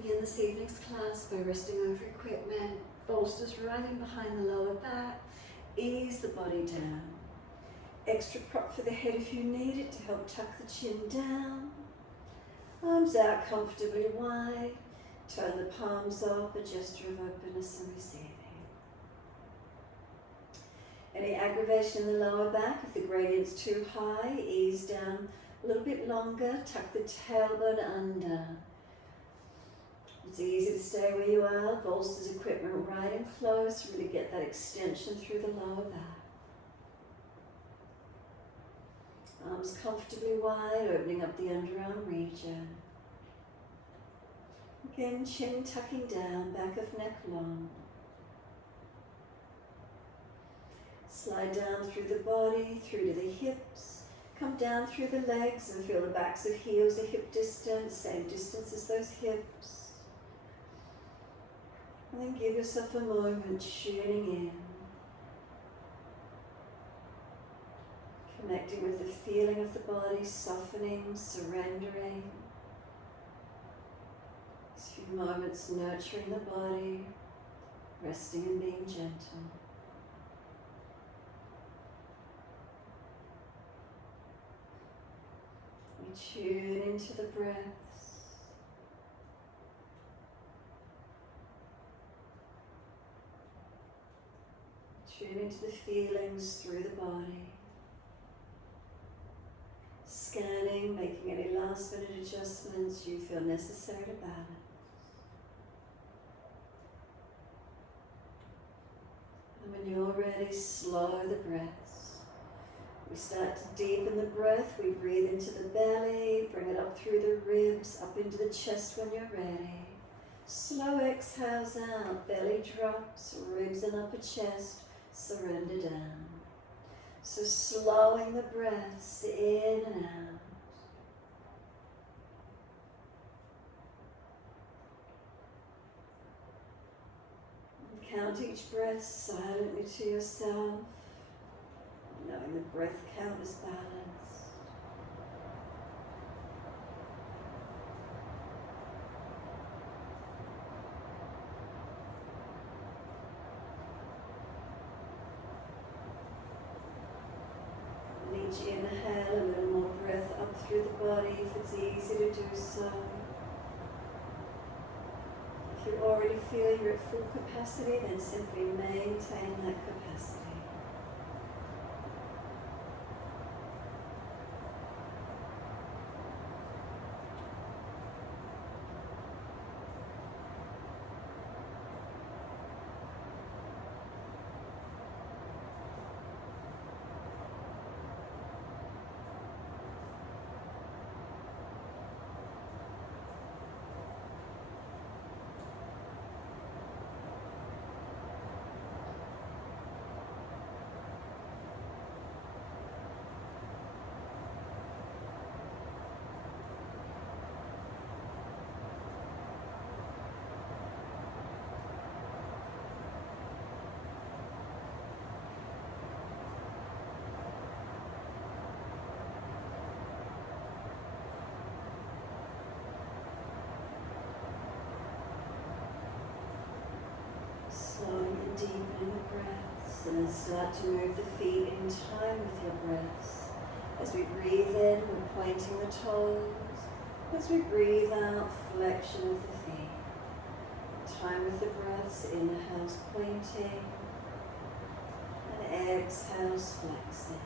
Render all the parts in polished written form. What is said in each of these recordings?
begin this evening's class by resting over equipment, bolsters right in behind the lower back, ease the body down. Extra prop for the head if you need it to help tuck the chin down. Arms out comfortably wide, turn the palms up, a gesture of openness and receiving. Any aggravation in the lower back, if the gradient's too high, ease down a little bit longer, tuck the tailbone under. It's easy to stay where you are, bolsters equipment right and close, really get that extension through the lower back. Arms comfortably wide, opening up the underarm region. Again, chin tucking down, back of neck long. Slide down through the body, through to the hips. Come down through the legs and feel the backs of heels at hip distance, same distance as those hips. And then give yourself a moment tuning in. Connecting with the feeling of the body, softening, surrendering. These few moments nurturing the body, resting and being gentle. We tune into the breaths. Tune into the feelings through the body. Scanning, making any last minute adjustments you feel necessary to balance. And when you're ready, slow the breaths. We start to deepen the breath. We breathe into the belly, bring it up through the ribs, up into the chest when you're ready. Slow exhales out, belly drops, ribs and upper chest, surrender down. So slowing the breaths in and out. And count each breath silently to yourself, knowing the breath count is balanced. Each inhale, a little more breath up through the body if it's easy to do so. If you already feel you're at full capacity, then simply maintain that capacity. Slowing and deepening the breaths, and then start to move the feet in time with your breaths. As we breathe in, we're pointing the toes. As we breathe out, flexion of the feet. Time with the breaths, inhales pointing, and exhales flexing.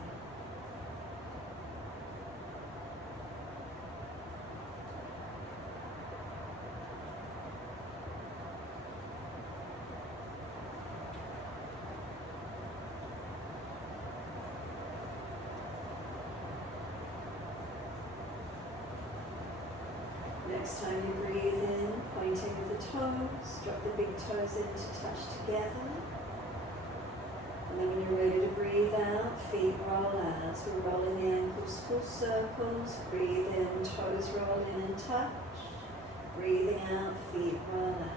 Next time you breathe in, pointing with the toes, drop the big toes in to touch together. And then when you're ready to breathe out, feet roll out. So we're rolling the ankles full circles. Breathe in, toes roll in and touch. Breathing out, feet roll out.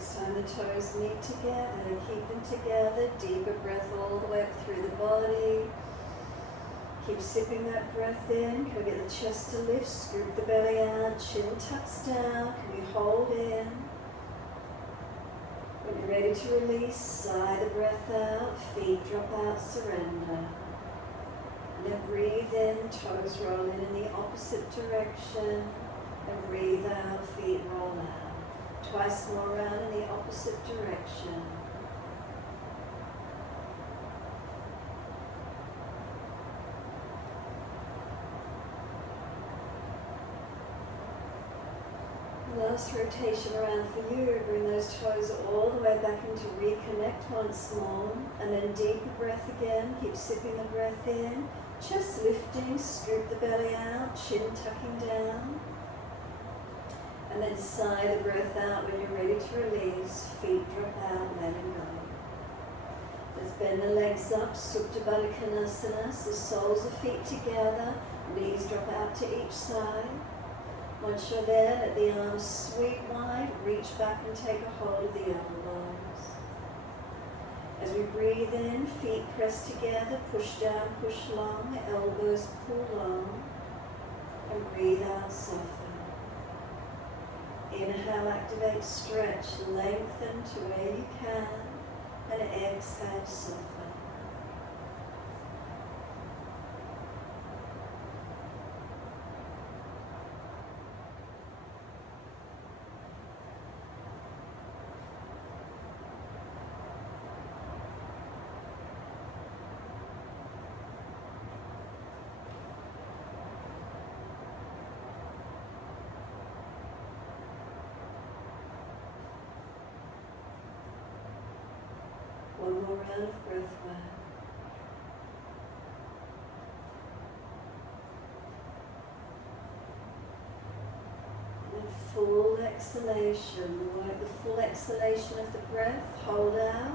Next time the toes meet together, keep them together. Deeper breath all the way up through the body. Keep sipping that breath in. Can we get the chest to lift? Scoop the belly out. Chin tucks down. Can we hold in? When you're ready to release, sigh the breath out. Feet drop out, surrender. And then breathe in, toes roll in the opposite direction. And breathe out, feet roll out. Twice more round in the opposite direction. Last rotation around for you. Bring those toes all the way back into reconnect once more. And then deeper breath again. Keep sipping the breath in. Chest lifting, scoop the belly out, chin tucking down. And then sigh the breath out when you're ready to release. Feet drop out, letting go. Let's bend the legs up, Supta Baddha Konasana, the soles of feet together, knees drop out to each side. Once you're there, let the arms sweep wide, reach back and take a hold of the elbows. As we breathe in, feet press together, push down, push long, elbows pull long, and breathe out, soften. Inhale, activate, stretch, lengthen to where you can, and exhale, soften. One more round of breath work. And then full exhalation. Work the full exhalation of the breath. Hold out.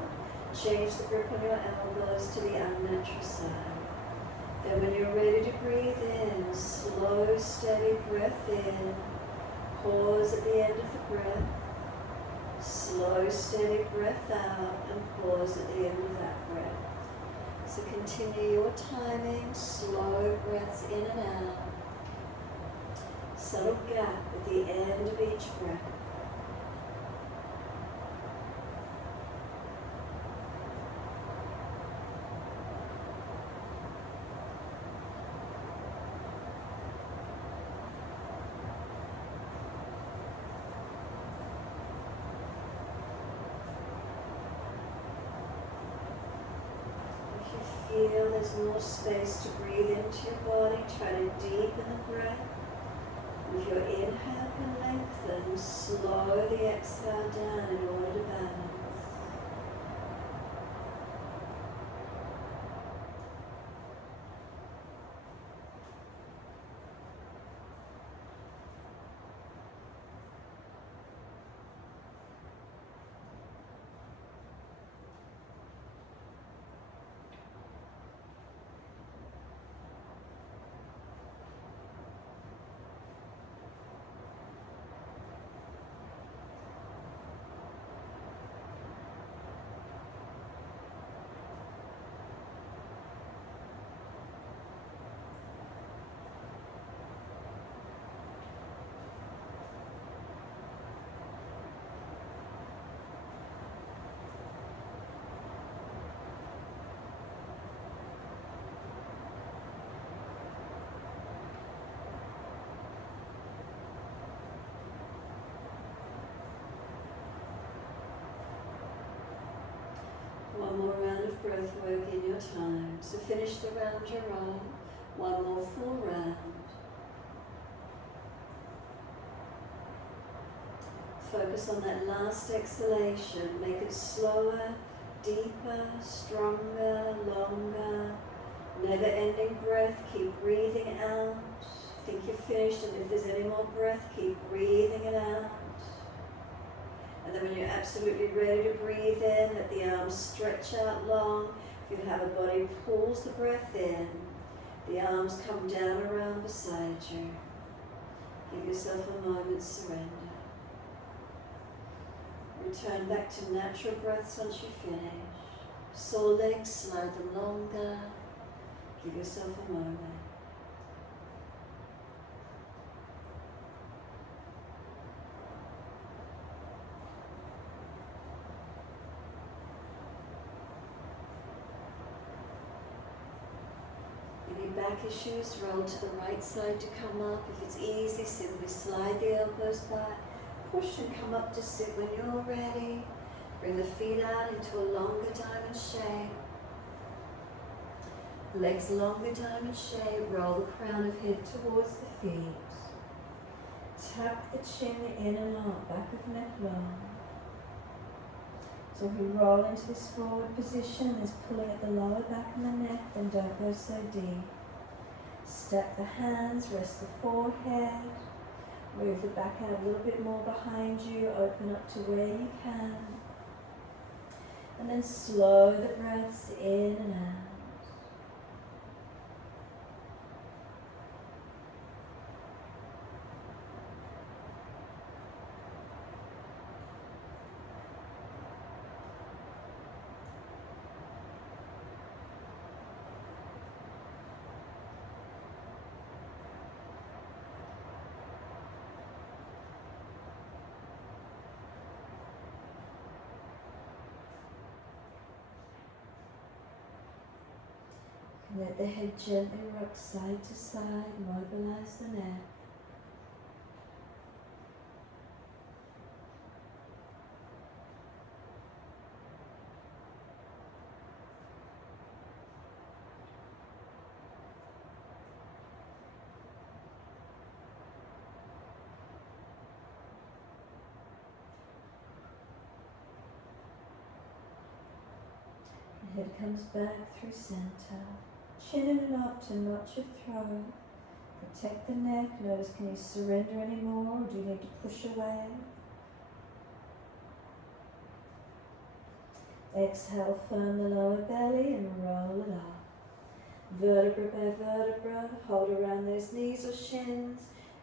Change the grip on your elbows to the unnatural side. Then when you're ready to breathe in, slow, steady breath in. Pause at the end of the breath. Slow, steady breath out and pause at the end of that breath. So continue your timing, slow breaths in and out. Subtle gap at the end of each breath. Feel there's more space to breathe into your body. Try to deepen the breath. With your inhale can lengthen, slow the exhale down in order to balance. One more round of breath work in your time. So finish the round you're on. One more full round. Focus on that last exhalation. Make it slower, deeper, stronger, longer. Never-ending breath. Keep breathing out. Think you're finished, and if there's any more breath, keep breathing it out. And then when you're absolutely ready to breathe in, let the arms stretch out long. If you have a body, pulls the breath in. The arms come down around beside you. Give yourself a moment's surrender. return back to natural breaths once you finish. Sore legs, slide them longer. Give yourself a moment. Any back issues, roll to the right side to come up. If it's easy, simply slide the elbows back. Push and come up to sit when you're ready. Bring the feet out into a longer diamond shape. Legs longer diamond shape. Roll the crown of head towards the feet. Tuck the chin in and out, back of neck long. So if we roll into this forward position, there's pulling at the lower back of the neck, then don't go so deep. Stack the hands, rest the forehead. Move the back out a little bit more behind you, open up to where you can. And then slow the breaths in and out. Let the head gently rock side to side, mobilise the neck. The head comes back through centre. Chin in and up to notch your throat. Protect the neck. Notice, can you surrender anymore, or do you need to push away? Exhale, firm the lower belly and roll it up. Vertebra by vertebra, hold around those knees or shins.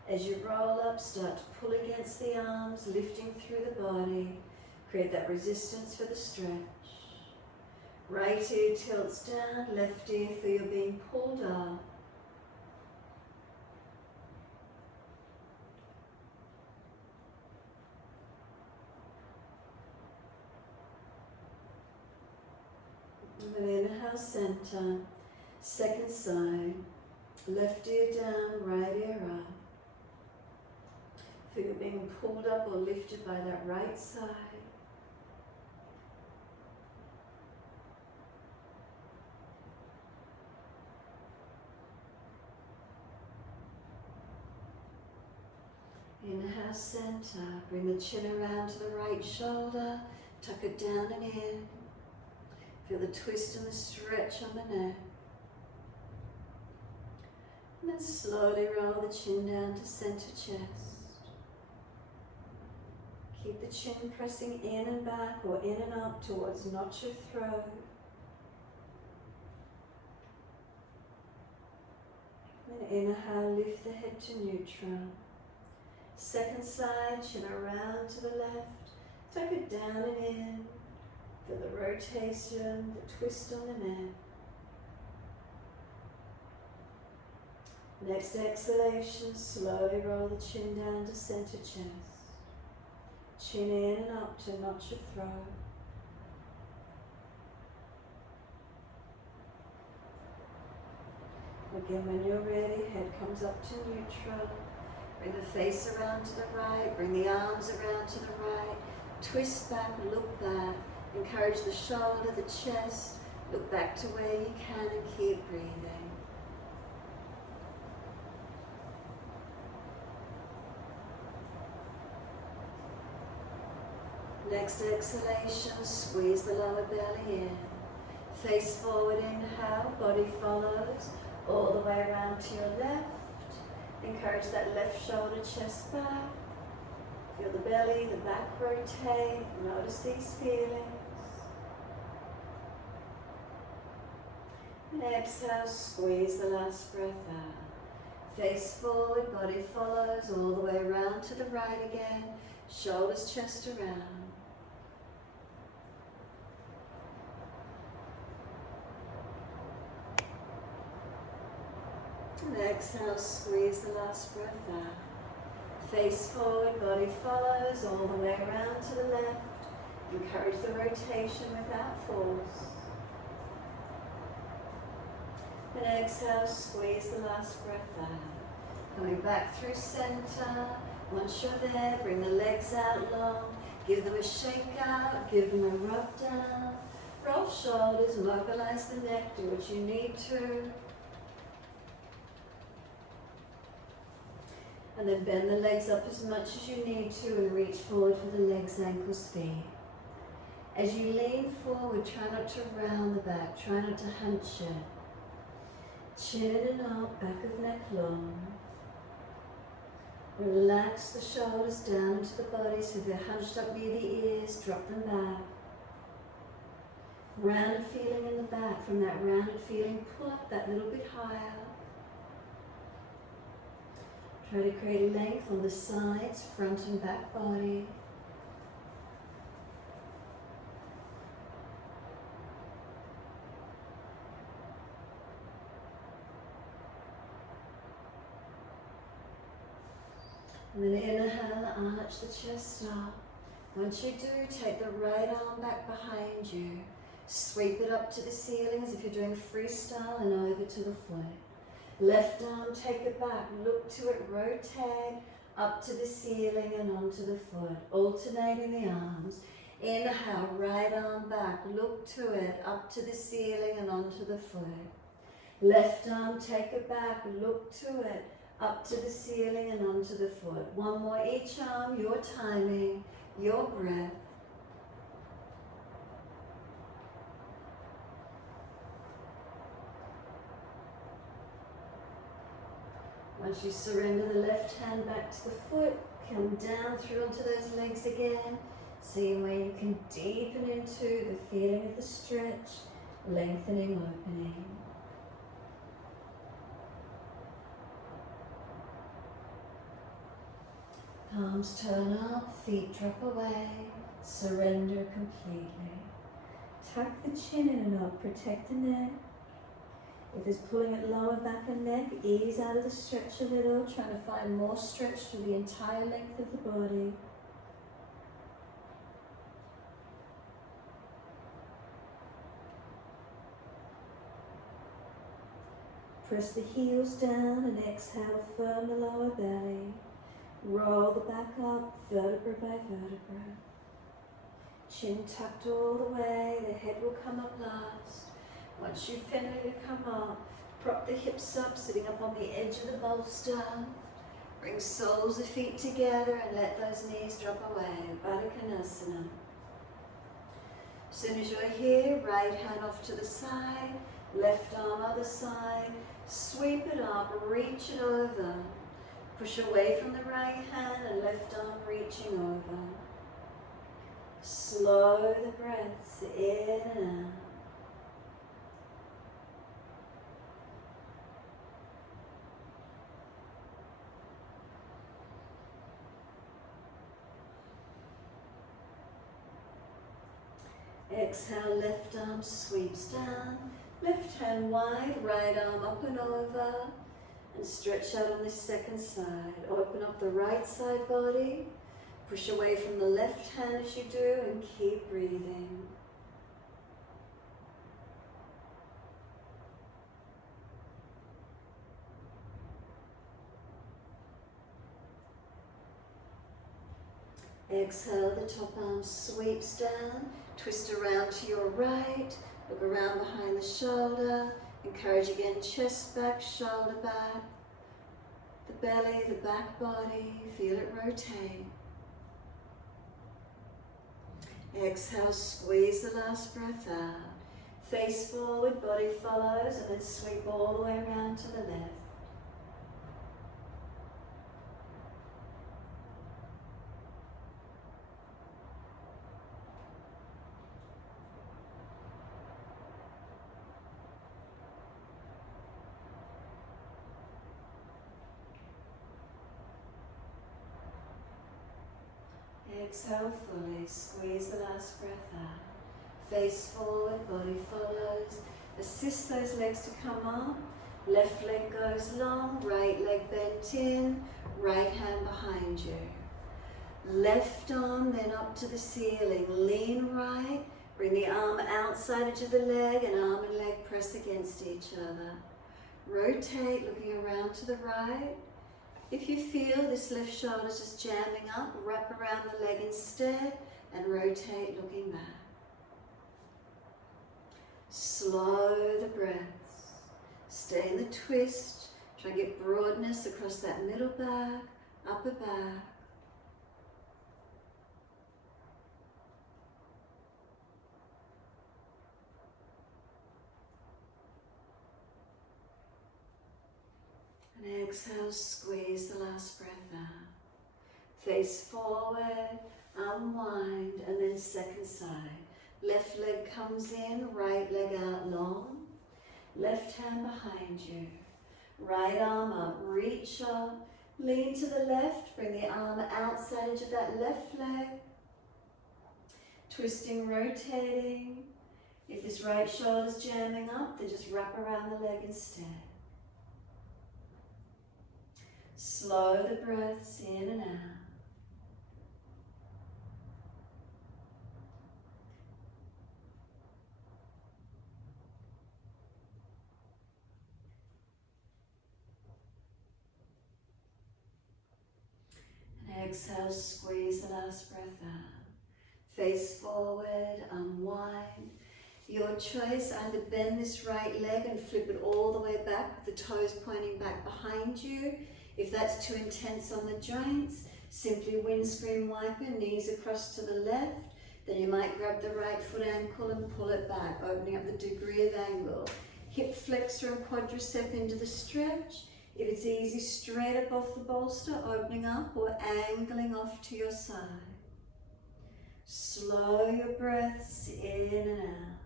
As you roll up, start to pull against the arms, lifting through the body. Create that resistance for the stretch. Right ear tilts down, left ear feel being pulled up. And then inhale, center, second side, left ear down, right ear up. Feel being pulled up or lifted by that right side. Inhale, center. Bring the chin around to the right shoulder. Tuck it down and in. Feel the twist and the stretch on the neck. And then slowly roll the chin down to center chest. Keep the chin pressing in and back or in and up towards notch of throat. Then inhale, lift the head to neutral. Second side, chin around to the left, tuck it down and in. Feel the rotation, the twist on the neck. Next exhalation, slowly roll the chin down to center chest. Chin in and up to notch of throat. Again, when you're ready, head comes up to neutral. Bring the face around to the right, bring the arms around to the right, twist back, look back, encourage the shoulder, the chest, look back to where you can and keep breathing. Next exhalation, squeeze the lower belly in. Face forward, inhale, body follows, all the way around to your left. Encourage that left shoulder, chest back. Feel the belly, the back rotate. Notice these feelings. And exhale, squeeze the last breath out. Face forward, body follows, all the way around to the right again. Shoulders, chest around. And exhale, squeeze the last breath out. Face forward, body follows all the way around to the left. Encourage the rotation without force. And exhale, squeeze the last breath out. Coming back through center. Once you're there, bring the legs out long. Give them a shake out, give them a rub down. Roll shoulders, mobilize the neck, do what you need to. And then bend the legs up as much as you need to and reach forward for the legs, ankles, feet. As you lean forward, try not to round the back, try not to hunch it. Chin and up, back of neck long. Relax the shoulders down into the body so they're hunched up near the ears, drop them back. Rounded feeling in the back. From that rounded feeling, pull up that little bit higher. Try to create length on the sides, front and back body. And then inhale, arch the chest up. Once you do, take the right arm back behind you. Sweep it up to the ceiling as if you're doing freestyle and over to the foot. Left arm, take it back, look to it, rotate up to the ceiling and onto the foot. Alternating the arms. Inhale, right arm back, look to it, up to the ceiling and onto the foot. Left arm, take it back, look to it, up to the ceiling and onto the foot. One more each arm, your timing, your breath. Once you surrender the left hand back to the foot, come down through onto those legs again. Seeing where you can deepen into the feeling of the stretch, lengthening, opening. Palms turn up, feet drop away, surrender completely. Tuck the chin in and up, protect the neck. If it's pulling at lower back and neck, ease out of the stretch a little, trying to find more stretch through the entire length of the body. Press the heels down and exhale, firm the lower belly. Roll the back up, vertebra by vertebra. Chin tucked all the way, the head will come up last. Once you finish to come up, prop the hips up, sitting up on the edge of the bolster. Bring soles of feet together and let those knees drop away. Baddha Konasana. As soon as you're here, right hand off to the side, left arm other side. Sweep it up, reach it over. Push away from the right hand and left arm reaching over. Slow the breaths in and out. Exhale, left arm sweeps down, left hand wide, right arm up and over, and stretch out on this second side. Open up the right side body, push away from the left hand as you do, and keep breathing. Exhale, the top arm sweeps down, twist around to your right, look around behind the shoulder, encourage again chest back, shoulder back, the belly, the back body, feel it rotate. Exhale, squeeze the last breath out, face forward, body follows, and then sweep all the way around to the left. Exhale fully, squeeze the last breath out. Face forward, body follows. Assist those legs to come up. Left leg goes long, right leg bent in, right hand behind you. Left arm then up to the ceiling, lean right, bring the arm outside edge of the leg and arm and leg press against each other. Rotate, looking around to the right. If you feel this left shoulder just jamming up, wrap around the leg instead and rotate looking back. Slow the breaths. Stay in the twist. Try and get broadness across that middle back, upper back. And exhale, squeeze the last breath out. Face forward, unwind, and then second side. Left leg comes in, right leg out long. Left hand behind you. Right arm up, reach up, lean to the left, bring the arm outside edge of that left leg. Twisting, rotating. If this right shoulder's jamming up, then just wrap around the leg instead. Slow the breaths in and out. And exhale, squeeze the last breath out. Face forward, unwind. Your choice, either bend this right leg and flip it all the way back, with the toes pointing back behind you. If that's too intense on the joints, simply windscreen wipe your knees across to the left. Then you might grab the right foot ankle and pull it back, opening up the degree of angle. Hip flexor and quadricep into the stretch. If it's easy, straight up off the bolster, opening up or angling off to your side. Slow your breaths in and out.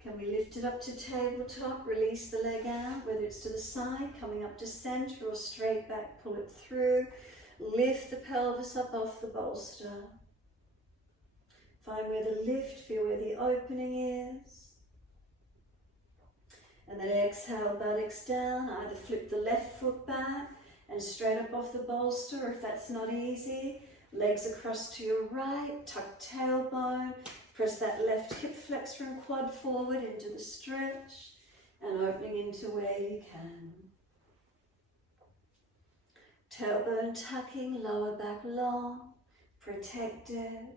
Can we lift it up to tabletop, release the leg out, whether it's to the side, coming up to center or straight back, pull it through. Lift the pelvis up off the bolster. Find where the lift, feel where the opening is. And then exhale, buttocks down, either flip the left foot back and straight up off the bolster, or if that's not easy, legs across to your right, tuck tailbone, press that left hip flexor and quad forward into the stretch and opening into where you can. Tailbone tucking, lower back long, protected.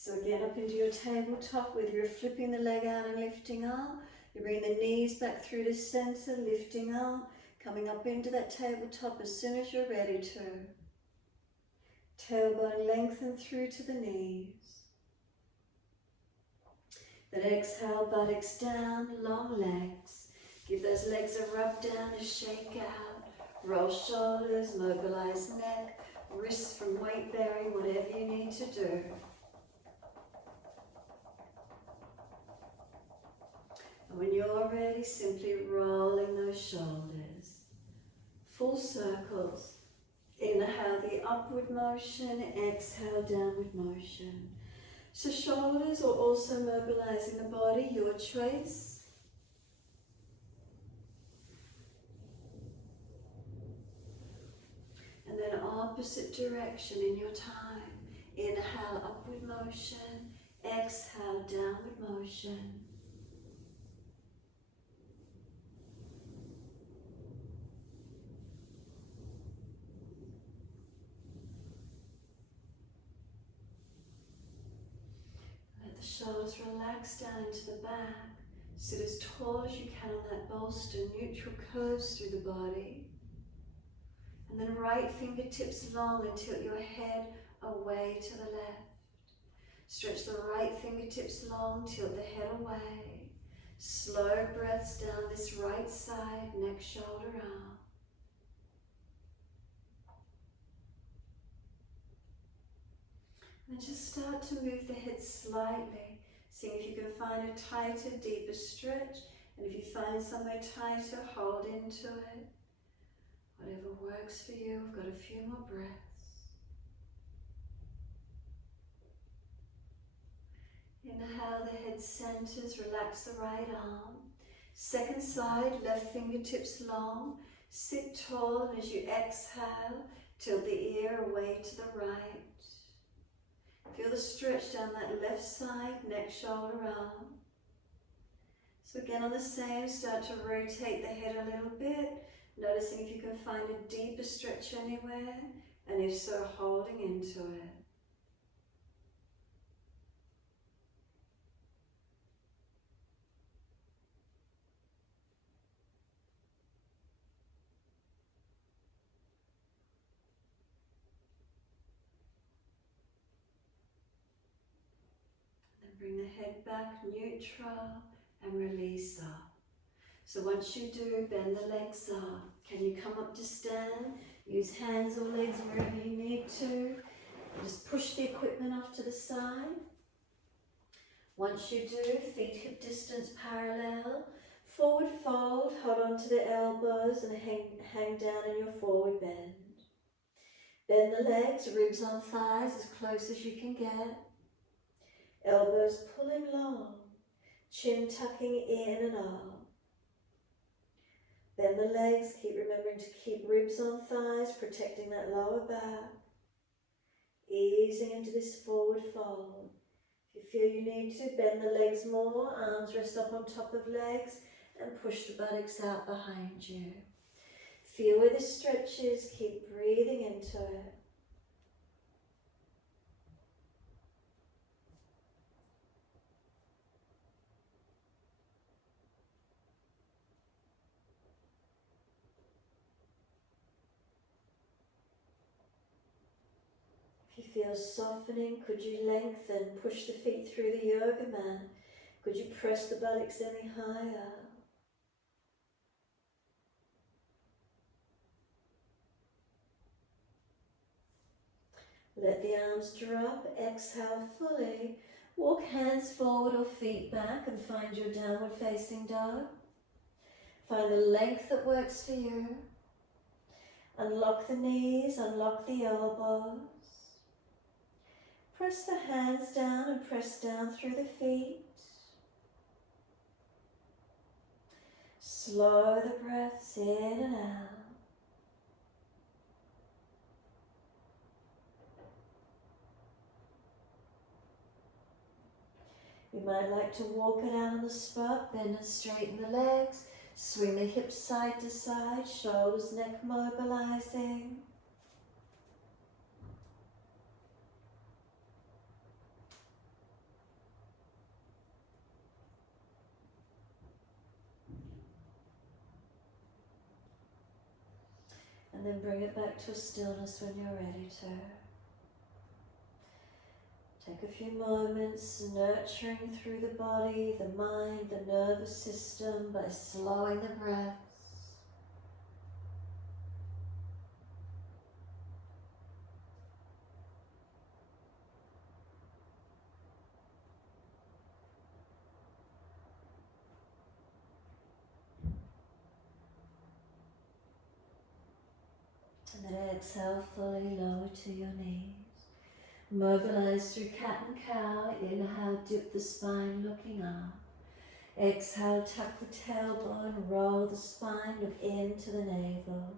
So again, up into your tabletop, whether you're flipping the leg out and lifting up, you bring the knees back through to center, lifting up, coming up into that tabletop as soon as you're ready to. Tailbone lengthen through to the knees. Then exhale, buttocks down, long legs. Give those legs a rub down, a shake out. Roll shoulders, mobilise neck, wrists from weight bearing, whatever you need to do. And when you're ready, simply rolling those shoulders. Full circles. Inhale the upward motion, exhale downward motion. So shoulders are also mobilizing the body, your choice. And then opposite direction in your time. Inhale upward motion, exhale downward motion. Shoulders relax down into the back. Sit as tall as you can on that bolster. Neutral curves through the body. And then right fingertips long and tilt your head away to the left. Stretch the right fingertips long, tilt the head away. Slow breaths down this right side, neck, shoulder, arm. And just start to move the head slightly, seeing if you can find a tighter, deeper stretch. And if you find somewhere tighter, hold into it. Whatever works for you. We've got a few more breaths. Inhale, the head centers, relax the right arm. Second side, left fingertips long. Sit tall, and as you exhale, tilt the ear away to the right. Feel the stretch down that left side, neck, shoulder, arm. So again on the same, start to rotate the head a little bit, noticing if you can find a deeper stretch anywhere, and if so, holding into it. Then bring the head back, neutral, and release up. So once you do, bend the legs up. Can you come up to stand? Use hands or legs wherever you need to. Just push the equipment off to the side. Once you do, feet hip distance parallel. Forward fold, hold on to the elbows and hang down in your forward bend. Bend the legs, ribs on thighs as close as you can get. Elbows pulling long, chin tucking in and up. Bend the legs, keep remembering to keep ribs on thighs, protecting that lower back. Easing into this forward fold. If you feel you need to, bend the legs more, arms rest up on top of legs, and push the buttocks out behind you. Feel where this stretches, keep breathing into it. If you feel softening, could you lengthen, push the feet through the yoga mat? Could you press the buttocks any higher? Let the arms drop, exhale fully. Walk hands forward or feet back and find your downward facing dog. Find the length that works for you. Unlock the knees, unlock the elbows. Press the hands down and press down through the feet. Slow the breaths in and out. You might like to walk it out on the spot, bend and straighten the legs, swing the hips side to side, shoulders, neck mobilizing. And then bring it back to a stillness when you're ready to. Take a few moments nurturing through the body, the mind, the nervous system by slowing the breaths. And then exhale fully, lower to your knees. Mobilize through cat and cow. Inhale, dip the spine, looking up. Exhale, tuck the tailbone, roll the spine, look into the navel.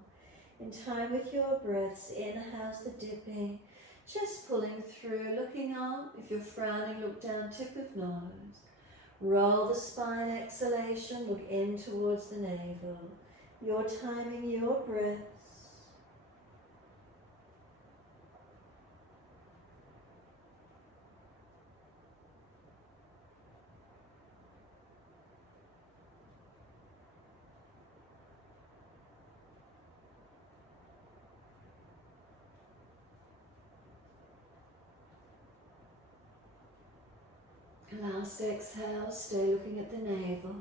In time with your breaths, inhale's the dipping, chest pulling through, looking up. If you're frowning, look down, tip of nose. Roll the spine, exhalation, look in towards the navel. Your timing, your breaths. Last exhale, stay looking at the navel.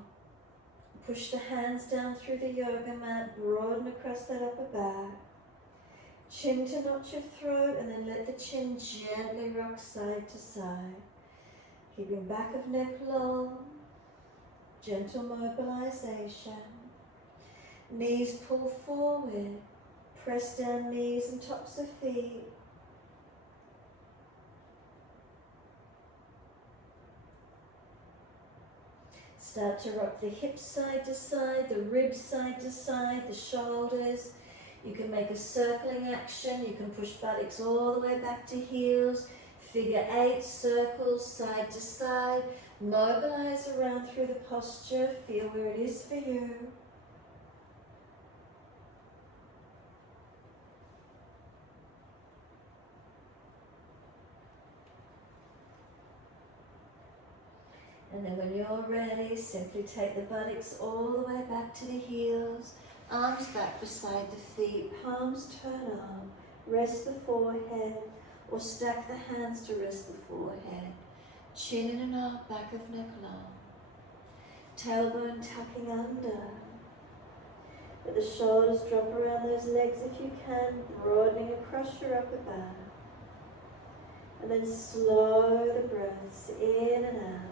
Push the hands down through the yoga mat, broaden across that upper back. Chin to notch your throat, and then let the chin gently rock side to side. Keeping back of neck long, gentle mobilization. Knees pull forward, press down knees and tops of feet. Start to rock the hips side to side, the ribs side to side, the shoulders. You can make a circling action. You can push buttocks all the way back to heels. Figure 8 circles side to side. Mobilize around through the posture. Feel where it is for you. And then when you're ready, simply take the buttocks all the way back to the heels. Arms back beside the feet, palms turn on. Rest the forehead, or stack the hands to rest the forehead. Chin in and out, back of neck long. Tailbone tucking under. Let the shoulders drop around those legs if you can, broadening across your upper back. And then slow the breaths in and out.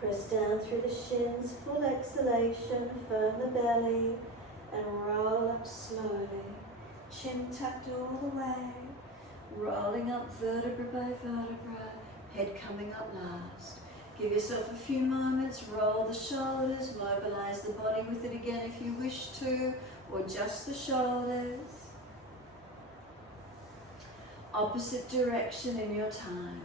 Press down through the shins, full exhalation, firm the belly, and roll up slowly. Chin tucked all the way, rolling up vertebra by vertebra, head coming up last. Give yourself a few moments, roll the shoulders, mobilize the body with it again if you wish to, or just the shoulders. Opposite direction in your time.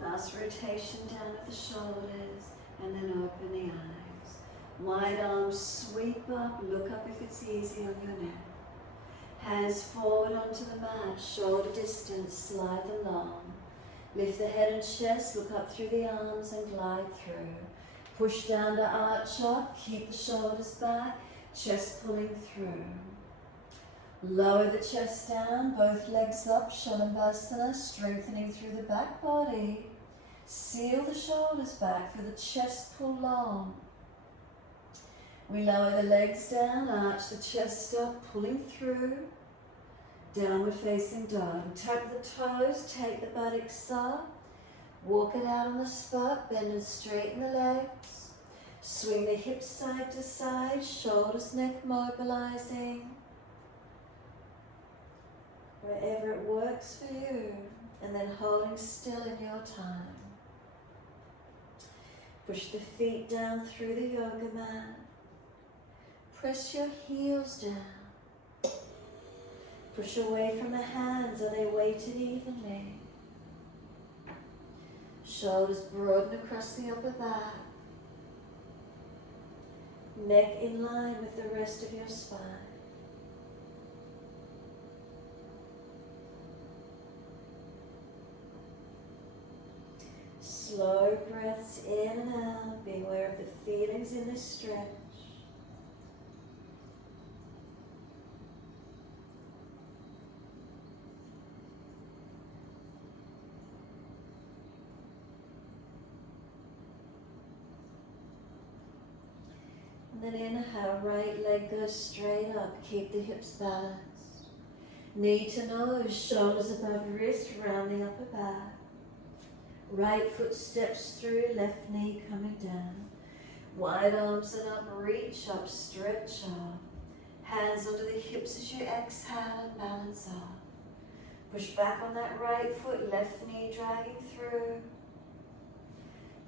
Last rotation down of the shoulders, and then open the eyes. Wide arms sweep up, look up if it's easy on your neck. Hands forward onto the mat, shoulder distance, slide along. Lift the head and chest, look up through the arms and glide through. Push down to arch up, keep the shoulders back, chest pulling through. Lower the chest down, both legs up, Shalabhasana, strengthening through the back body. Seal the shoulders back for the chest pull long. We lower the legs down, arch the chest up, pulling through. Downward facing dog. Tuck the toes, take the buttocks up. Walk it out on the spot, bend and straighten the legs. Swing the hips side to side, shoulders, neck mobilizing. Wherever it works for you, and then holding still in your time. Push the feet down through the yoga mat. Press your heels down. Push away from the hands, are they weighted evenly? Shoulders broaden across the upper back. Neck in line with the rest of your spine. Slow breaths in and out, being aware of the feelings in this stretch. And then inhale, right leg goes straight up, keep the hips balanced. Knee to nose, shoulders above wrist, round the upper back. Right foot steps through, left knee coming down. Wide arms and up, reach up, stretch up. Hands under the hips as you exhale and balance up. Push back on that right foot, left knee dragging through.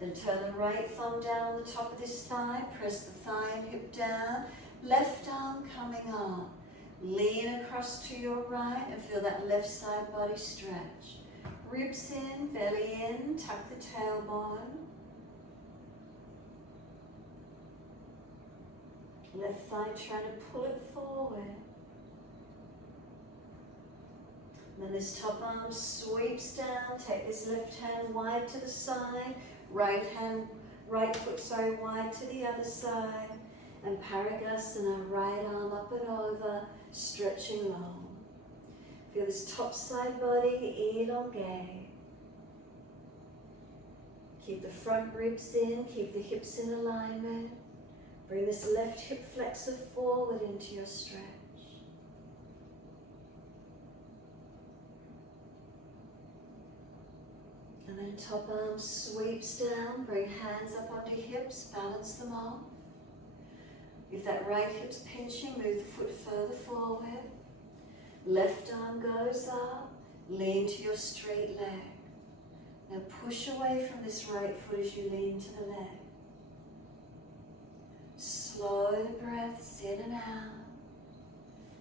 Then turn the right thumb down on the top of this thigh, press the thigh and hip down. Left arm coming up. Lean across to your right and feel that left side body stretch. Ribs in, belly in, tuck the tailbone. Left thigh trying to pull it forward. And then this top arm sweeps down. Take this left hand wide to the side. Right foot wide to the other side. And Parigasana, right arm up and over, stretching long. Feel this top side body elongate. Keep the front ribs in, keep the hips in alignment. Bring this left hip flexor forward into your stretch. And then top arm sweeps down, bring hands up onto hips, balance them off. If that right hip's pinching, move the foot further forward. Left arm goes up, lean to your straight leg. Now push away from this right foot as you lean to the leg. Slow the breaths in and out.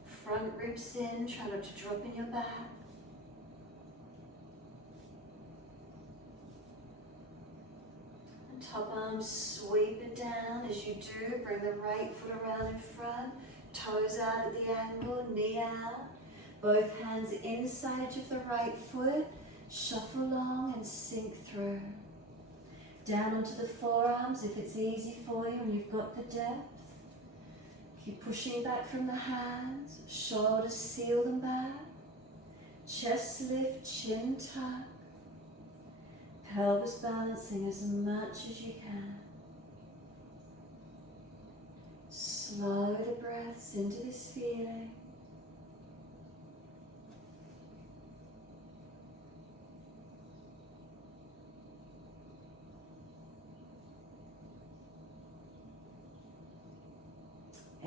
Front ribs in, try not to drop in your back. And top arm sweep it down. As you do, bring the right foot around in front. Toes out at the angle, knee out. Both hands inside of the right foot. Shuffle along and sink through. Down onto the forearms if it's easy for you and you've got the depth. Keep pushing back from the hands. Shoulders seal them back. Chest lift, chin tuck. Pelvis balancing as much as you can. Slow the breaths into this feeling.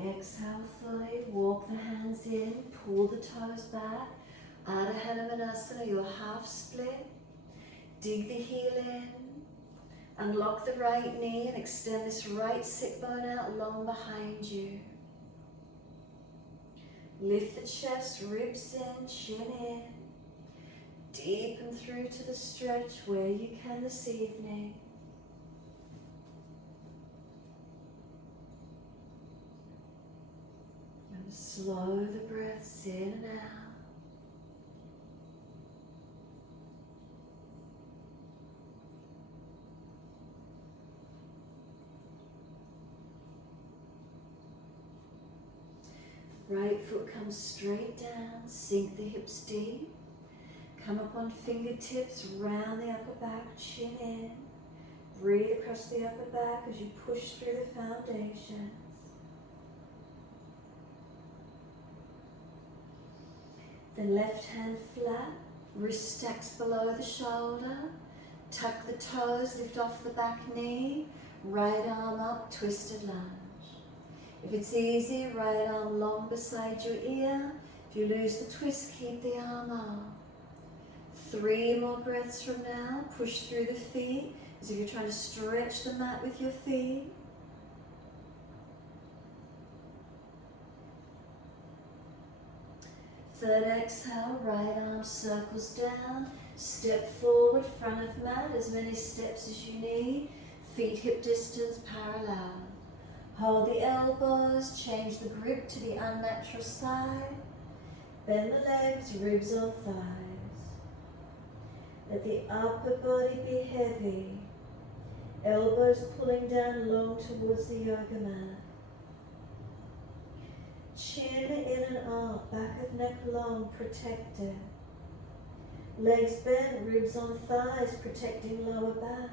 Exhale fully, walk the hands in, pull the toes back. Ardha Hanumanasana, your half split. Dig the heel in. Unlock the right knee and extend this right sit bone out long behind you. Lift the chest, ribs in, chin in. Deepen through to the stretch where you can this evening. Slow the breaths in and out. Right foot comes straight down, sink the hips deep. Come up on fingertips, round the upper back, chin in. Breathe across the upper back as you push through the foundation. Then left hand flat, wrist stacks below the shoulder. Tuck the toes, lift off the back knee. Right arm up, twisted lunge. If it's easy, right arm long beside your ear. If you lose the twist, keep the arm up. 3 more breaths from now. Push through the feet as if you're trying to stretch the mat with your feet. Third exhale, right arm circles down, step forward, front of mat, as many steps as you need, feet hip distance parallel. Hold the elbows, change the grip to the unnatural side, bend the legs, ribs or thighs. Let the upper body be heavy, elbows pulling down long towards the yoga mat. Chin in and up, back of neck long, protected. Legs bent, ribs on thighs, protecting lower back.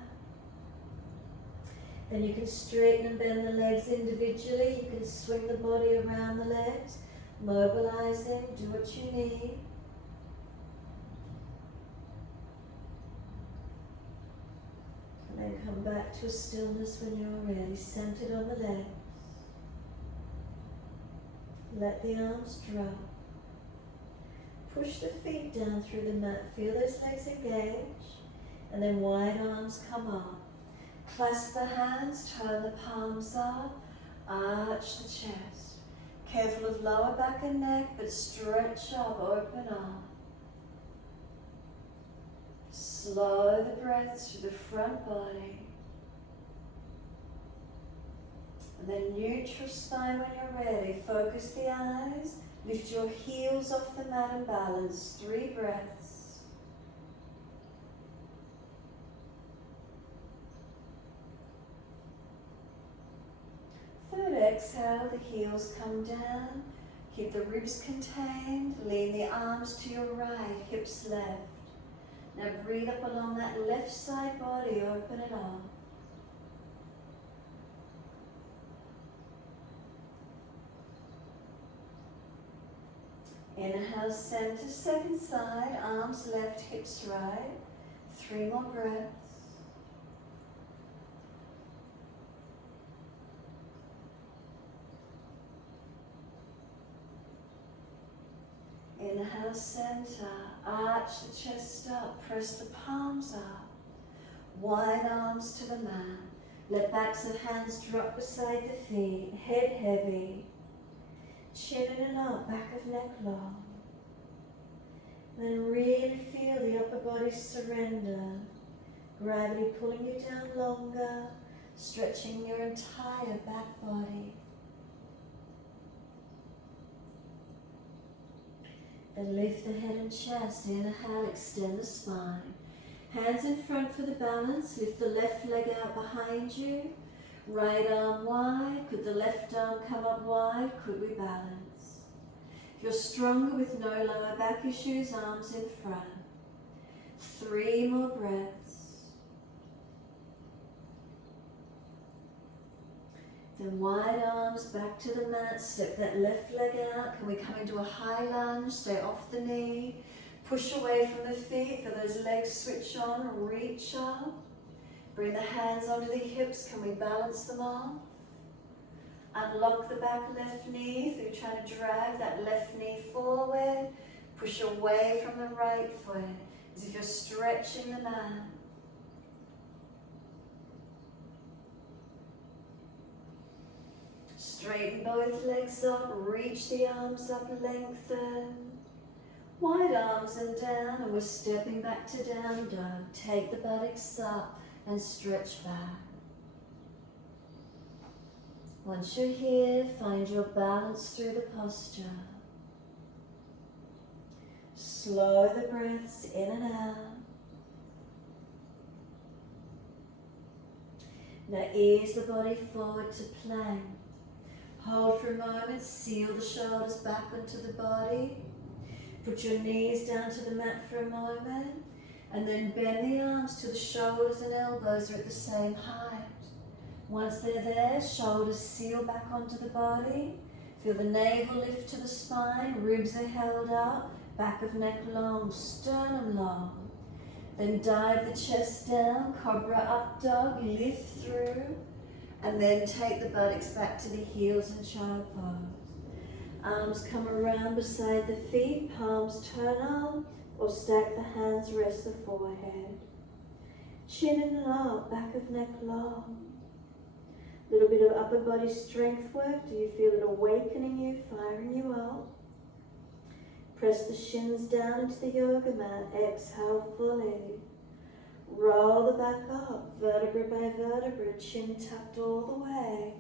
Then you can straighten and bend the legs individually. You can swing the body around the legs, mobilizing, do what you need. And then come back to a stillness when you're ready, centered on the legs. Let the arms drop. Push the feet down through the mat. Feel those legs engage. And then wide arms come up. Clasp the hands, turn the palms up. Arch the chest. Careful of lower back and neck, but stretch up, open up. Slow the breaths through the front body. And then neutral spine when you're ready. Focus the eyes. Lift your heels off the mat and balance. 3 breaths. Third exhale, the heels come down. Keep the ribs contained. Lean the arms to your right, hips left. Now breathe up along that left side body, open it up. Inhale, center, second side, arms left, hips right. 3 more breaths. Inhale, center, arch the chest up, press the palms up. Wide arms to the mat. Let backs of hands drop beside the feet, head heavy. Chin in and up, back of neck long. Then really feel the upper body surrender. Gravity pulling you down longer, stretching your entire back body. Then lift the head and chest. Inhale, extend the spine. Hands in front for the balance. Lift the left leg out behind you. Right arm wide. Could the left arm come up wide? Could we balance? If you're stronger with no lower back issues, arms in front. 3 more breaths. Then wide arms back to the mat. Step that left leg out. Can we come into a high lunge? Stay off the knee. Push away from the feet. Feel those legs switch on. Reach up. Bring the hands onto the hips. Can we balance them off? Unlock the back left knee. If you're trying to drag that left knee forward, push away from the right foot as if you're stretching the mat. Straighten both legs up. Reach the arms up, lengthen. Wide arms and down, and we're stepping back to down dog. Take the buttocks up and stretch back. Once you're here, find your balance through the posture. Slow the breaths in and out. Now ease the body forward to plank. Hold for a moment, seal the shoulders back onto the body. Put your knees down to the mat for a moment. And then bend the arms till the shoulders and elbows are at the same height. Once they're there, shoulders seal back onto the body. Feel the navel lift to the spine, ribs are held up, back of neck long, sternum long. Then dive the chest down, cobra up dog, lift through, and then take the buttocks back to the heels in child pose. Arms come around beside the feet, palms turn up, or stack the hands, rest the forehead. Chin and up, back of neck long. Little bit of upper body strength work. Do you feel it awakening you, firing you up? Press the shins down into the yoga mat. Exhale fully. Roll the back up, vertebra by vertebra, chin tucked all the way.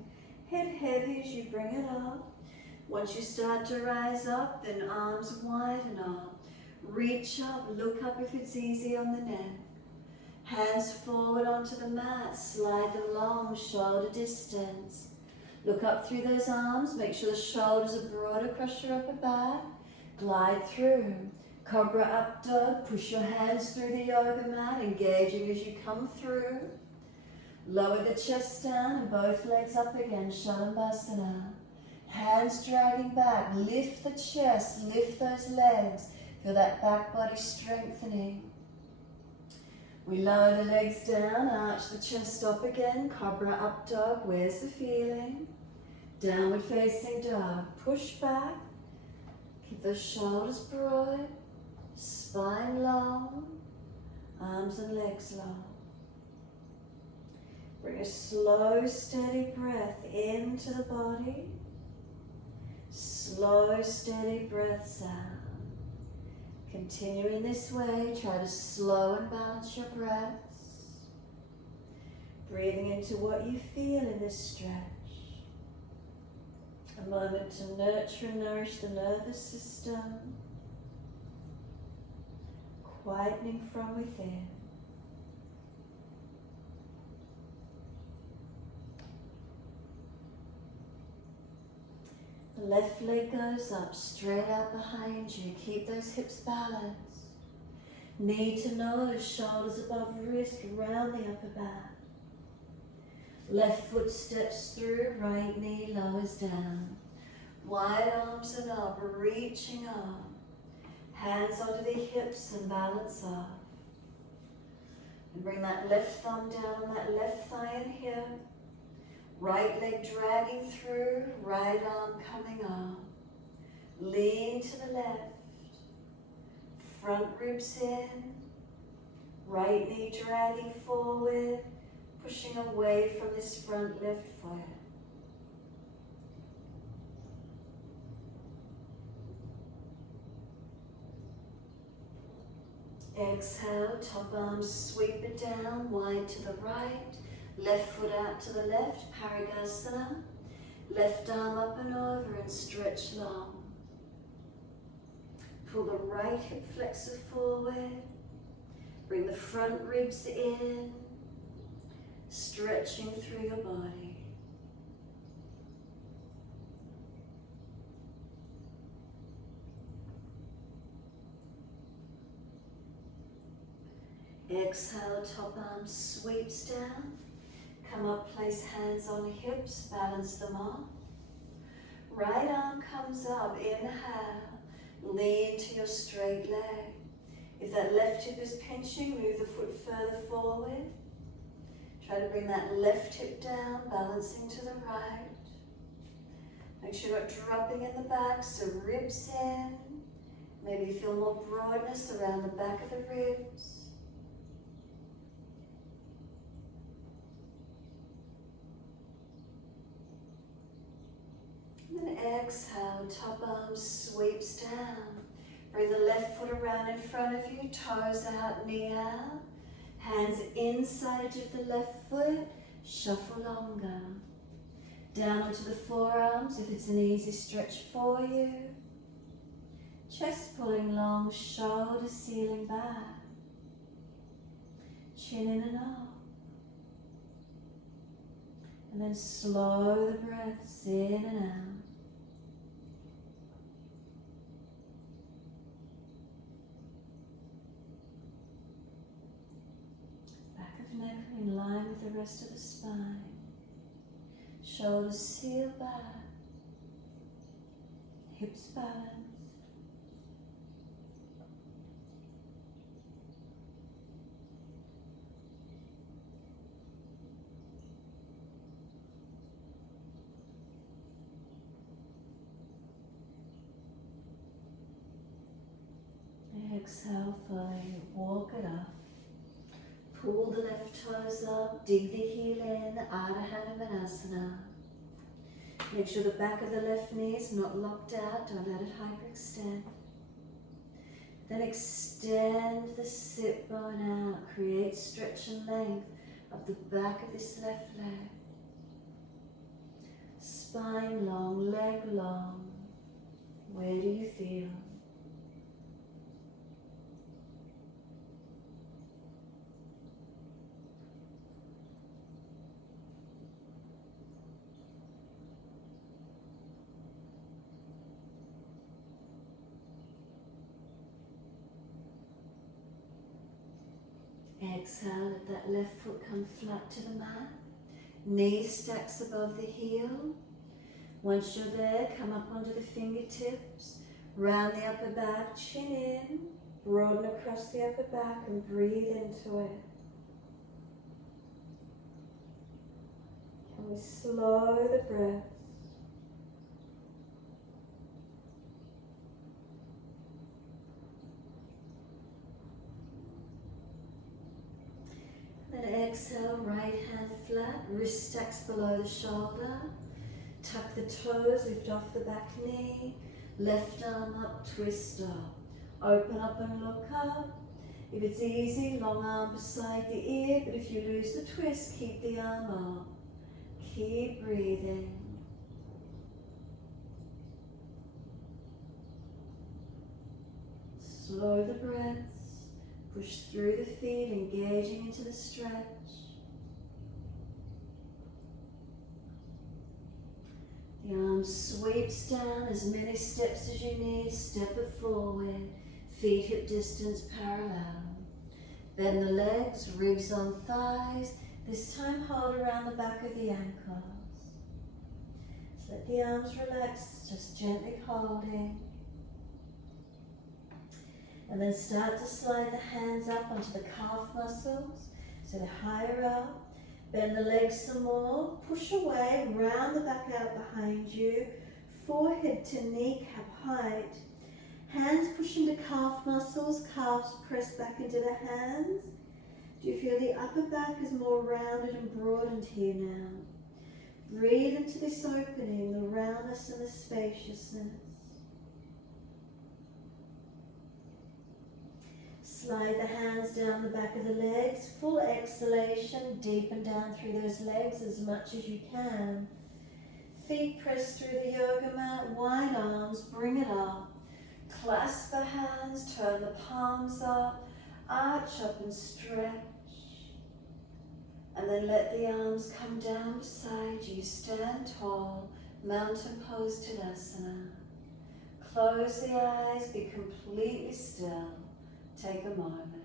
Head heavy as you bring it up. Once you start to rise up, then arms widen up. Reach up, look up if it's easy on the neck. Hands forward onto the mat, slide them long, shoulder distance. Look up through those arms, make sure the shoulders are broad across your upper back. Glide through. Cobra up dog, push your hands through the yoga mat, engaging as you come through. Lower the chest down and both legs up again, Shalabhasana. Hands dragging back, lift the chest, lift those legs. Feel that back body strengthening. We lower the legs down, arch the chest up again, cobra up dog, where's the feeling? Downward facing dog, push back, keep those shoulders broad, spine long, arms and legs long. Bring a slow, steady breath into the body, slow, steady breaths out. Continue in this way, try to slow and balance your breaths. Breathing into what you feel in this stretch. A moment to nurture and nourish the nervous system, quietening from within. The left leg goes up, straight out behind you. Keep those hips balanced. Knee to nose, shoulders above wrist, round the upper back. Left foot steps through, right knee lowers down. Wide arms and up, reaching up. Hands onto the hips and balance off. And bring that left thumb down on that left thigh and hip. Right leg dragging through, right arm coming up. Lean to the left. Front ribs in. Right knee dragging forward, pushing away from this front left foot. Exhale, top arm sweep it down, wide to the right. Left foot out to the left, Parigasana. Left arm up and over and stretch long. Pull the right hip flexor forward. Bring the front ribs in, stretching through your body. Exhale, top arm sweeps down. Come up, place hands on hips, balance them off. Right arm comes up, inhale, lean to your straight leg. If that left hip is pinching, move the foot further forward. Try to bring that left hip down, balancing to the right. Make sure you're not dropping in the back, so ribs in. Maybe feel more broadness around the back of the ribs. And then exhale, top arm sweeps down. Bring the left foot around in front of you, toes out, knee out. Hands inside edge of the left foot, shuffle longer. Down onto the forearms if it's an easy stretch for you. Chest pulling long, shoulders sealing back. Chin in and up. And then slow the breaths in and out. Neck in line with the rest of the spine. Shoulders seal back. Hips balanced. Exhale fully, walk it up. Pull the left toes up, dig the heel in, Ardha Hanumanasana. Make sure the back of the left knee is not locked out, don't let it hyperextend. Then extend the sit bone out, create stretch and length up the back of this left leg. Spine long, leg long. Where do you feel? Exhale, let that left foot come flat to the mat. Knee stacks above the heel. Once you're there, come up onto the fingertips. Round the upper back, chin in. Broaden across the upper back and breathe into it. Can we slow the breath? Then exhale, right hand flat, wrist stacks below the shoulder. Tuck the toes, lift off the back knee. Left arm up, twist up. Open up and look up. If it's easy, long arm beside the ear, but if you lose the twist, keep the arm up. Keep breathing. Slow the breaths. Push through the feet, engaging into the stretch. The arm sweeps down as many steps as you need. Step it forward. Feet hip distance parallel. Bend the legs, ribs on thighs. This time hold around the back of the ankles. So let the arms relax, just gently holding. And then start to slide the hands up onto the calf muscles. So they're higher up. Bend the legs some more. Push away, round the back out behind you. Forehead to kneecap height. Hands push into calf muscles, calves press back into the hands. Do you feel the upper back is more rounded and broadened here now? Breathe into this opening, the roundness and the spaciousness. Slide the hands down the back of the legs. Full exhalation, deepen down through those legs as much as you can. Feet press through the yoga mat, wide arms, bring it up. Clasp the hands, turn the palms up, arch up and stretch. And then let the arms come down beside you. Stand tall, mountain pose Tadasana. Close the eyes, be completely still. Take a moment.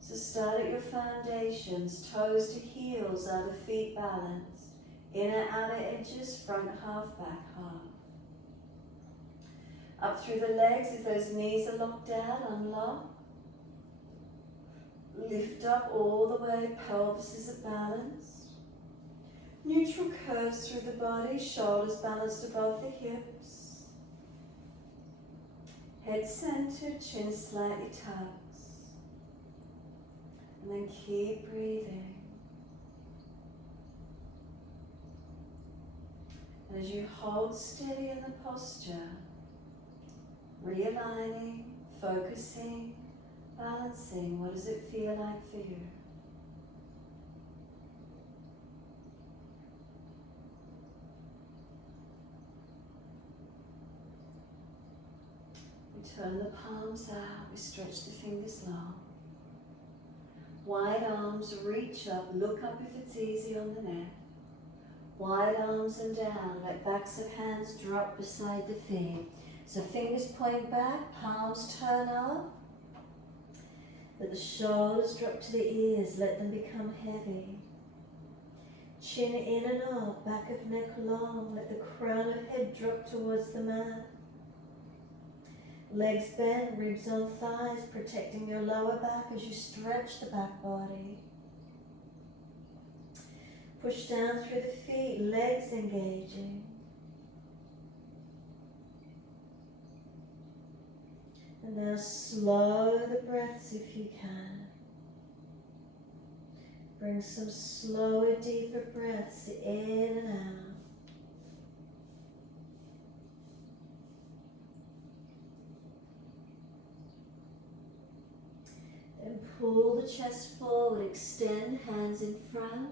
So start at your foundations, toes to heels, are the feet balanced. Inner, outer edges, front half, back half. Up through the legs, if those knees are locked out, unlock. Lift up all the way, pelvis is at balance. Neutral curves through the body, shoulders balanced above the hips. Head centered, chin slightly tucks. And then keep breathing. And as you hold steady in the posture, realigning, focusing, balancing, what does it feel like for you? We turn the palms out, we stretch the fingers long. Wide arms, reach up, look up if it's easy on the neck. Wide arms and down, let backs of hands drop beside the feet. So fingers point back, palms turn up. Let the shoulders drop to the ears, let them become heavy. Chin in and up, back of neck long, let the crown of head drop towards the mat. Legs bent, ribs on thighs, protecting your lower back as you stretch the back body. Push down through the feet, legs engaging. And now slow the breaths if you can. Bring some slower, deeper breaths in and out. Then pull the chest forward, extend hands in front.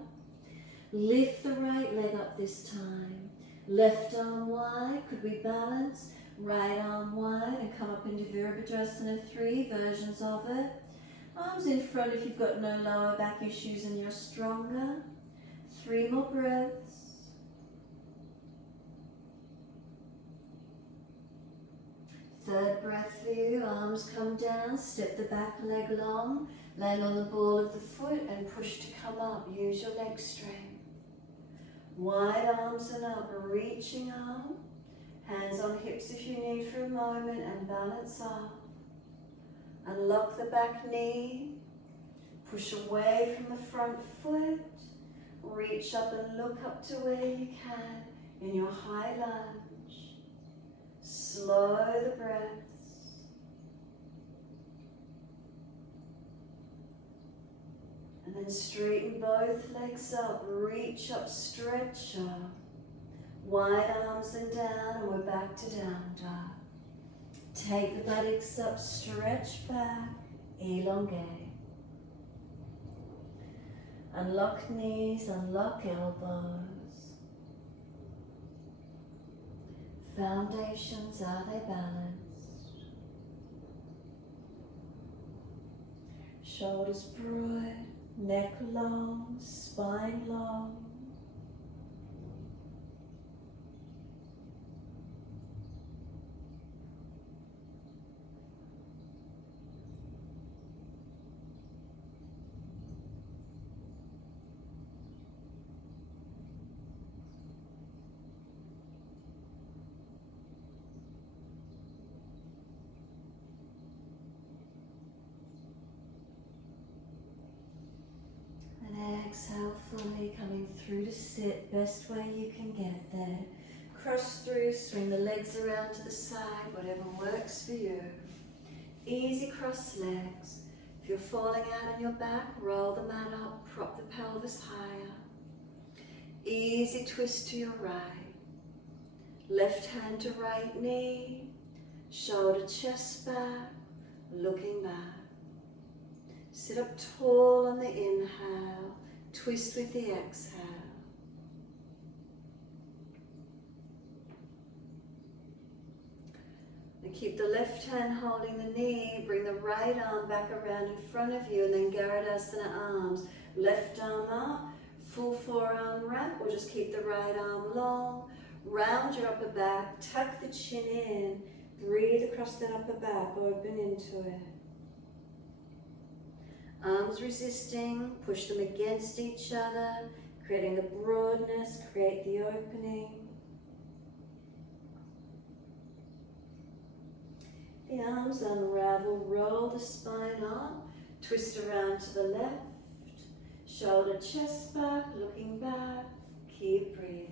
Lift the right leg up this time. Left arm wide, could we balance? Right arm wide and come up into Virabhadrasana 3 versions of it. Arms in front if you've got no lower back issues and you're stronger. 3 more breaths. Third breath for you, arms come down, step the back leg long, land on the ball of the foot and push to come up. Use your leg strength. Wide arms and up, reaching up. Hands on hips if you need for a moment and balance up. Unlock the back knee. Push away from the front foot. Reach up and look up to where you can in your high lunge. Slow the breaths. And then straighten both legs up. Reach up, stretch up. Wide arms and down, and we're back to down dog. Take the buttocks up, stretch back, elongate. Unlock knees, unlock elbows. Foundations, are they balanced? Shoulders broad, neck long, spine long. Exhale fully, coming through to sit, best way you can get there. Cross through, swing the legs around to the side, whatever works for you. Easy cross legs. If you're falling out on your back, roll the mat up, prop the pelvis higher. Easy twist to your right. Left hand to right knee, shoulder chest back, looking back. Sit up tall on the inhale, twist with the exhale. And keep the left hand holding the knee, bring the right arm back around in front of you, and then Garudasana arms. Left arm up, full forearm wrap, or just keep the right arm long. Round your upper back, tuck the chin in, breathe across that upper back, open into it. Arms resisting, push them against each other, creating the broadness, create the opening. The arms unravel, roll the spine up, twist around to the left, shoulder chest back, looking back, keep breathing.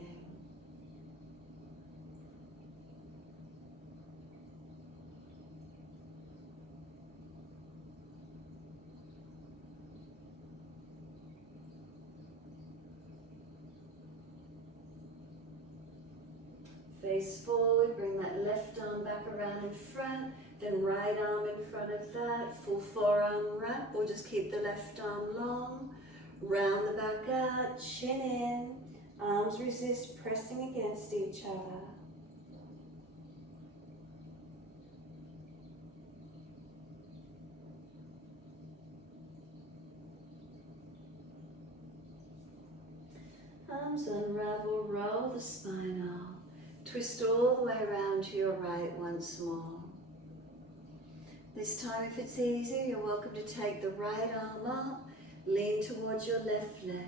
Face forward, bring that left arm back around in front, then right arm in front of that, full forearm wrap, or just keep the left arm long. Round the back out, chin in, arms resist, pressing against each other. Arms unravel, roll the spine up. Twist all the way around to your right once more. This time, if it's easy, you're welcome to take the right arm up, lean towards your left leg.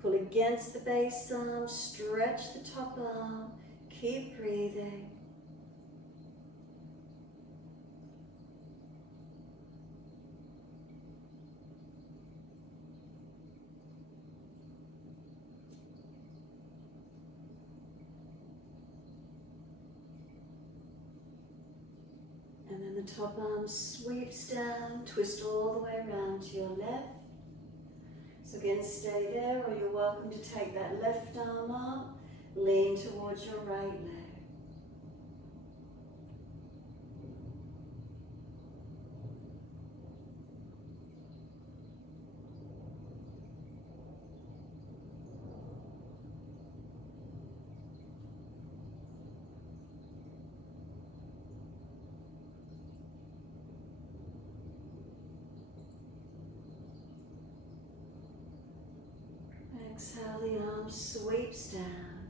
Pull against the base arm, stretch the top arm, keep breathing. And then the top arm sweeps down, twist all the way around to your left. So again, stay there, or you're welcome to take that left arm up, lean towards your right leg. Exhale, the arm sweeps down,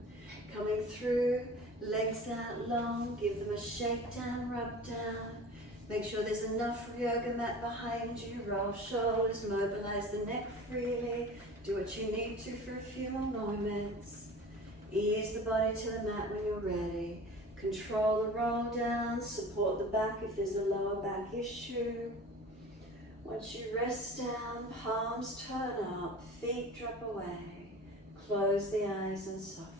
coming through, legs out long, give them a shake down, rub down. Make sure there's enough yoga mat behind you, roll shoulders, mobilize the neck freely, do what you need to for a few more moments. Ease the body to the mat when you're ready. Control the roll down, support the back if there's a lower back issue. Once you rest down, palms turn up, feet drop away. Close the eyes and soften.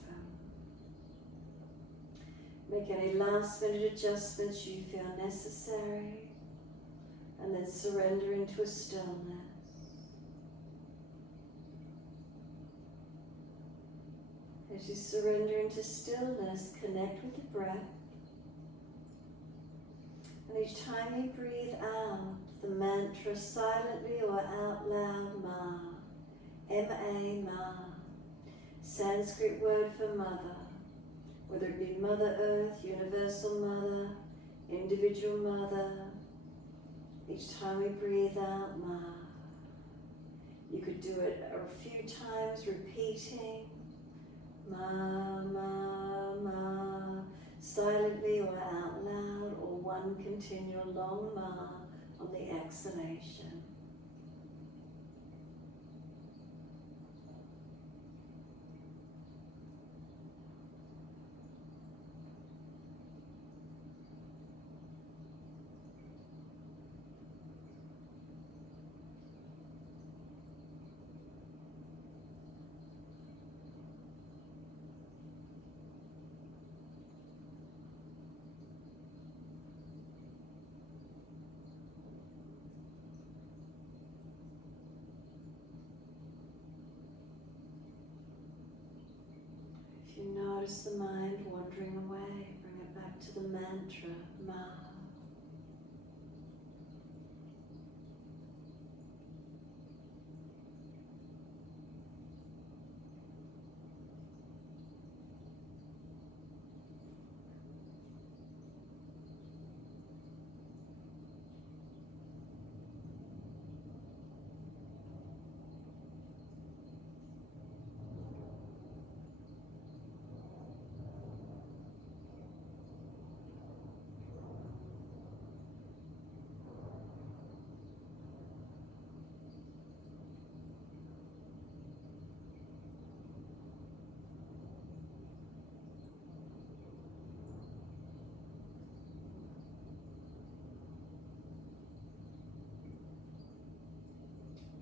Make any last minute adjustments you feel necessary, and then surrender into a stillness. As you surrender into stillness, connect with the breath. And each time you breathe out the mantra silently or out loud, Ma, M-A, Ma, Sanskrit word for mother, whether it be Mother Earth, Universal Mother, Individual Mother, Each time we breathe out, Ma. You could do it a few times, repeating Ma, Ma, Ma, silently or out loud, or one continual long Ma on the exhalation. If you notice the mind wandering away, bring it back to the mantra, Ma.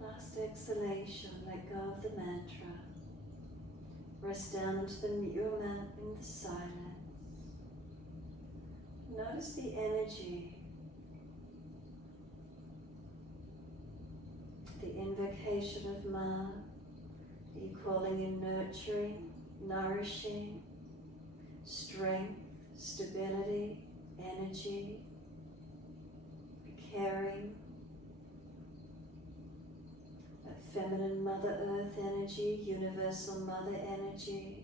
Last exhalation, let go of the mantra. Rest down into your mat in the silence. Notice the energy, the invocation of Ma. Are you calling in nurturing, nourishing, strength, stability, energy, caring, that feminine Mother Earth energy, universal Mother energy,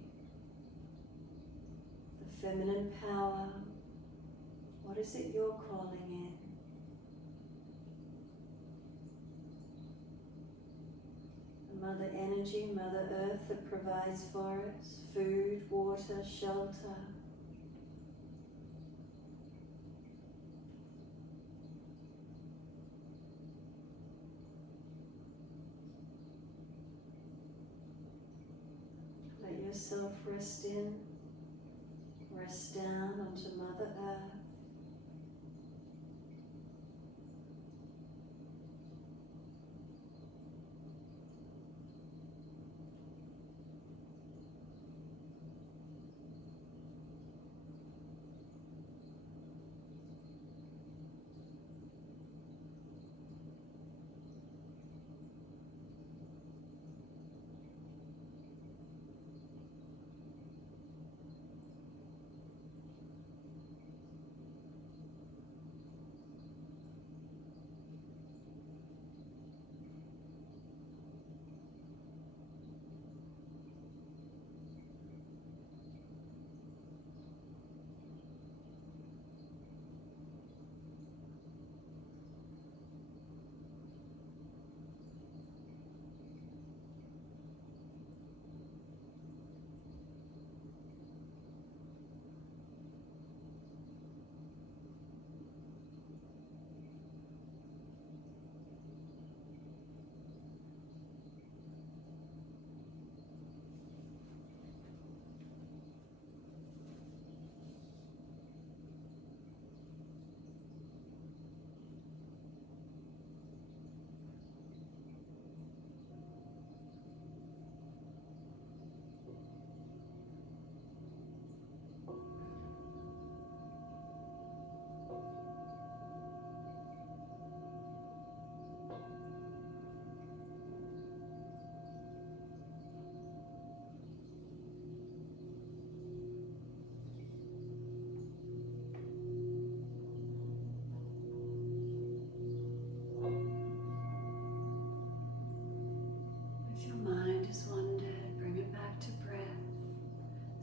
the feminine power? What is it you're calling in? The Mother energy, Mother Earth that provides for us food, water, shelter. Let yourself rest in, rest down onto Mother Earth.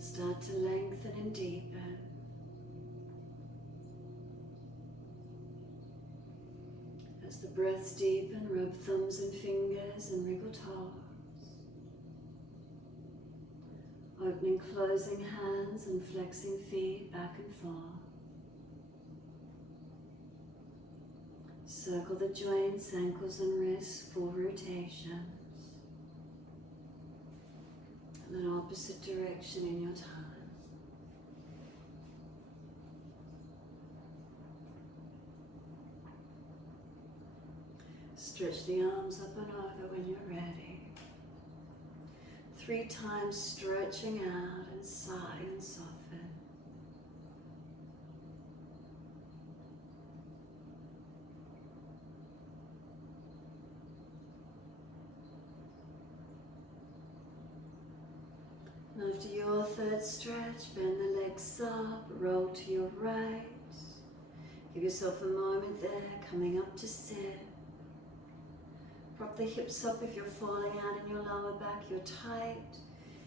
Start to lengthen and deepen. As the breaths deepen, rub thumbs and fingers and wriggle toes. Opening, closing hands and flexing feet back and forth. Circle the joints, ankles and wrists, full rotations. And then opposite direction in your time. Stretch the arms up and over when you're ready. 3 times stretching out and sigh and soften. And after your third stretch, bend the legs up, roll to your right. Give yourself a moment there, coming up to sit. Prop the hips up if you're falling out in your lower back, you're tight.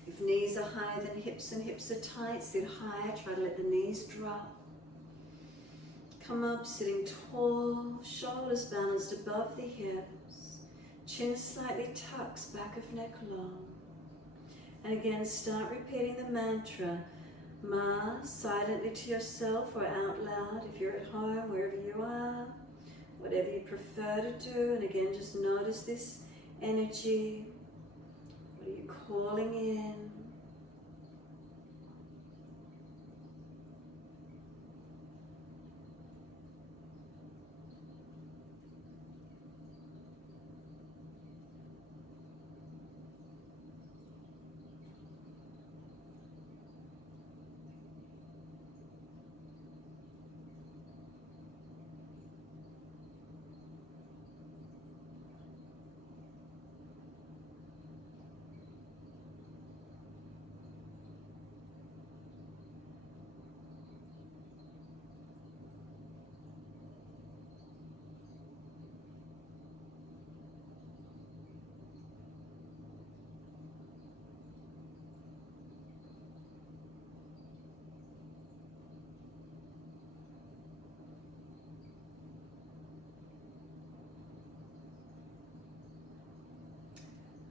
If knees are higher than hips and hips are tight, sit higher, try to let the knees drop. Come up, sitting tall, shoulders balanced above the hips, chin slightly tucks, back of neck long. And again, start repeating the mantra, Ma, silently to yourself or out loud if you're at home, wherever you are. Whatever you prefer to do, and again just notice this energy. What are you calling in?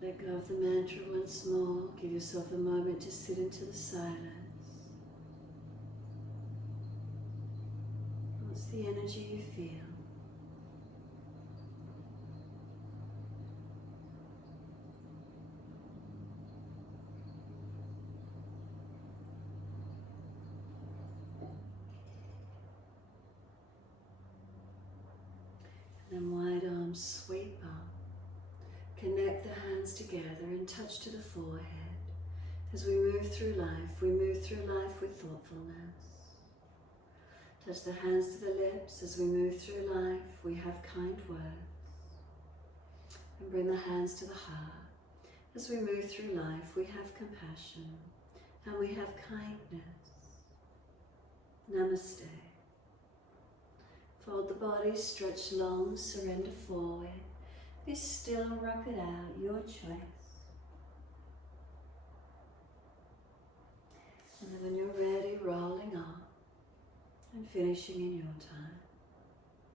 Let go of the mantra once more. Give yourself a moment to sit into the silence. What's the energy you feel? And wide arms sweep up. Connect the hands together and touch to the forehead. As we move through life with thoughtfulness. Touch the hands to the lips. As we move through life, we have kind words. And bring the hands to the heart. As we move through life, we have compassion and we have kindness. Namaste. Fold the body, stretch long, surrender forward. Be still and rock it out, your choice. And then when you're ready, rolling up and finishing in your time.